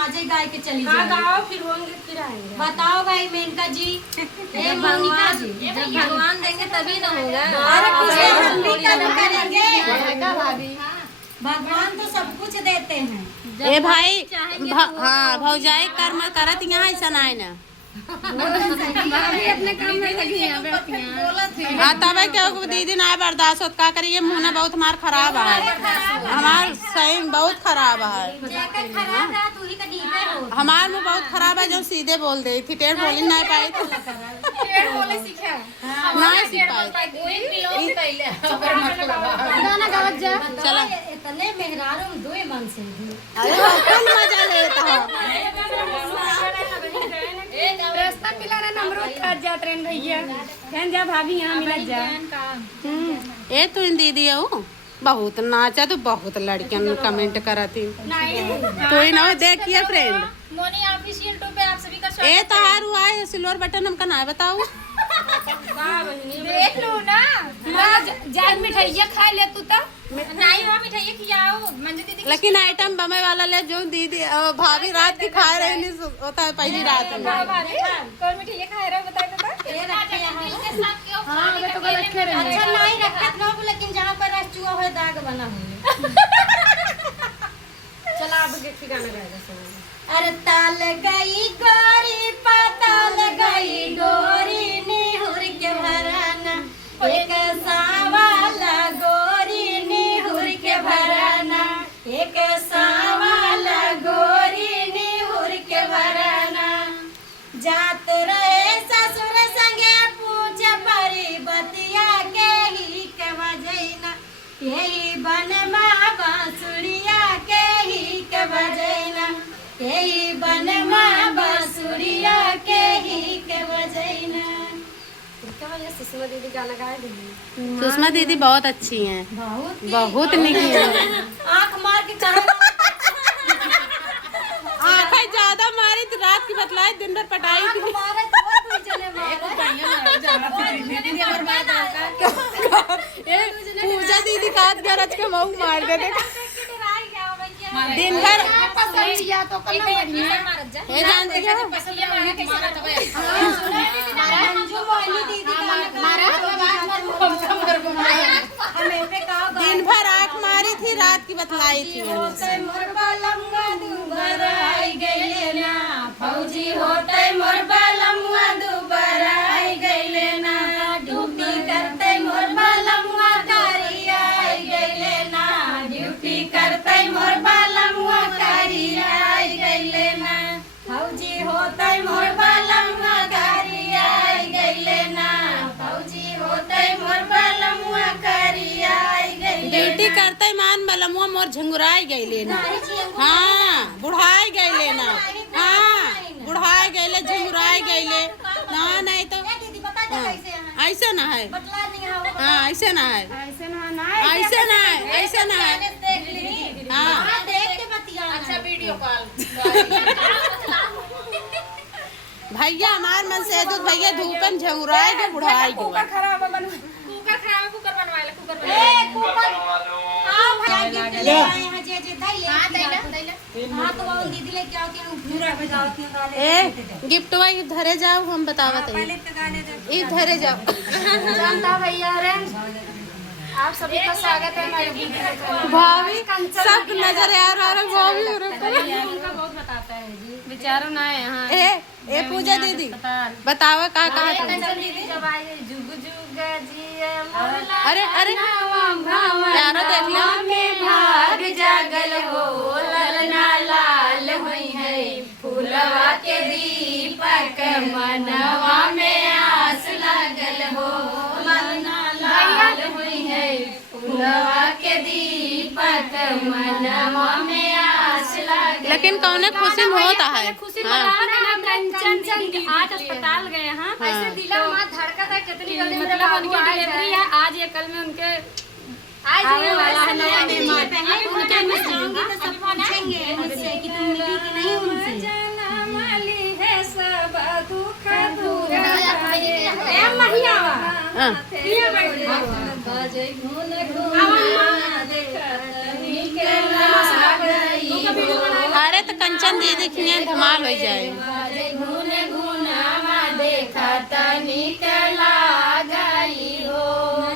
नाचे गाय के चली जाओ, फिर होंगे फिर आएंगे। बताओ भाई मेनका जी, मोनिका जी, जब भगवान देंगे तभी ना होगा। अरे कुछ हम भी कर्म करेंगे, भगवान तो सब कुछ देते हैं। ए भाई हाँ भौजाई कर्म करत यहाँ ऐसा ना ना अपने काम में लगी हैं बैठी हैं। हाँ तब क्या दीदी ना बर्दाश्त होता का करिए मुँह ना बहुत हमार खराब है, हमार सही बहुत खराब है, हमार मुँह बहुत खराब है जो सीधे बोल दे थी टेढ़ बोली नहीं पाई तो नहीं सीख पाई। चला इतने मेहरारू दो मन से मजा लेता रास्ता पिला रहा अमरूद खा जा ट्रेन भैया बहन जा भाभी यहाँ मिल जा। ए तू इन दीदी हो बहुत नाचा तो बहुत लड़कियां कमेंट करती तो ही ना देखिए फ्रेंड मोनी ऑफिशियल टू पे आप सभी का ए तहार हुआ है सिल्वर बटन हमका ना बताओ देख लो ना जाग मिठाइया खा ले तू तो नहीं हो मिठाइया खिलाओ मंजू दीदी। लेकिन आइटम बमे वाला ले जो दीदी भाभी रात की खा रहे नहीं होता है पहली रात में कौन मिठाइया खा रहा बताए तो अच्छा नहीं रखत ना लेकिन जहाँ पर रचुआ हुआ दाग बना हुआ। चला अब गाना गाएगा। अरे ताल गई गोरी पाताल गई डोरी निहुर के भराना एक सावाला गोरी निहुर के भराना एक सावाला गोरी निहुर के भराना जात रहे ससुर संगे पूछ परी बतिया के ही के बजैना यही बन माँ बांसुरिया के ही के बजैना यही बन माँ बांसुरिया के ही के बजैना। सुषमा दीदी गाना गाए दी। सुषमा दीदी बहुत अच्छी हैं, बहुत निकी है। आँख मार के आँखें ज्यादा मारी तो रात की बतलाई दिन भर पटाई थी। पूजा दीदी का गरज के मुँह मार दे दिन भर ये जानती हो दिन भर आँख मारी थी रात की बतलाई थी। फौजी होते मोर बालमुआ दुबारा आई गईले ना ड्यूटी करते मोर बालमुआ करिया आई गईले ना ड्यूटी करते मोर बालमुआ करिया आई गईले ना फौजी होते मोर बालमुआ करिया आई गईले ना फौजी होते मोर बालमुआ करिया आई गईले ड्यूटी करते मान बलमुआ मोर झंगुराई गई लेना। हाँ बुढ़ाई गई लेना, हाँ बुढ़ाई गईले झुमराई गईले ना नहीं तो ऐसे ना है। हाँ ऐसे ना है, ऐसे ना है, ऐसे ना है। हाँ अच्छा वीडियो कॉल भैया हमार मन से दूध भैया धूपन झुमराई के बुढ़ाई गई। कुकर खराब है कुकर बनवाए कुकर गिफ्ट वाई धरे जाओ हम बतावत है धरे जाओ। जानता भैया आप सभी का स्वागत है हमारे भाभी सब नजर आ रहा है भाभी उनका बहुत बताता है जी बेचारों ना है यहाँ ए पूजा दीदी बतावा का कहा जुग जुग जिया अरे अरे यारो देख लो भाग जागल हो ललना लाल हुई है फूलवा के दीपक मनवा में आस लागल हो ललना लाल हुई है फूलवा के दीपक मनवा में आस लागल। लेकिन कौने खुशी में होता है खुशी आज अस्पताल गए हैं ऐसे दिला मां धड़कता है कितनी जल्दी मतलब उनकी डिलीवरी है आज या कल में उनके आने वाला है नया मेहमान पहले उनके में जाऊंगी तो सब पूछेंगे मुझसे कि तुम मिली कि नहीं उनसे जन्म ली है सब दुख दूर ए महियावा ये बाजे घून घून देखत निकला गई। अरे तो कंचन दीदी खिया धमाल हो जाए। घून घूनावा देखा तनी कला गई हो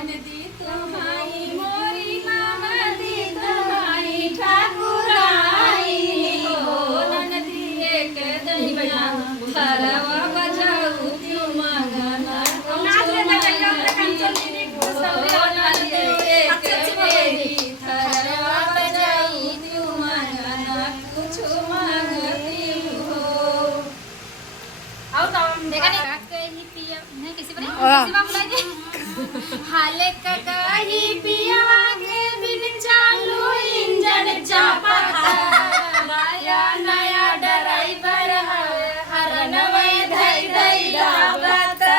नंदी तुम्हारी मोरी ननदी तुम्हारी ठाकुराई हो नंदी एक दैया सरवा बजाऊ क्यों मंगना नाच लेता गया कंचन दीदी को सब नंदी एक बेरी सरवा बजाऊ क्यों मंगना कुछ मांगती हो और तो देखा नहीं कहीं पिया नहीं किसी पर किसी बात बुलाइए हाले कही पिया के बिन चालू इंजन चापता नया नया ड्राइवर हरन में धई धई दावता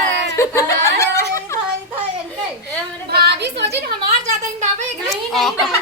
भाभी सोची हमार ज्यादा हिंदावे नहीं नहीं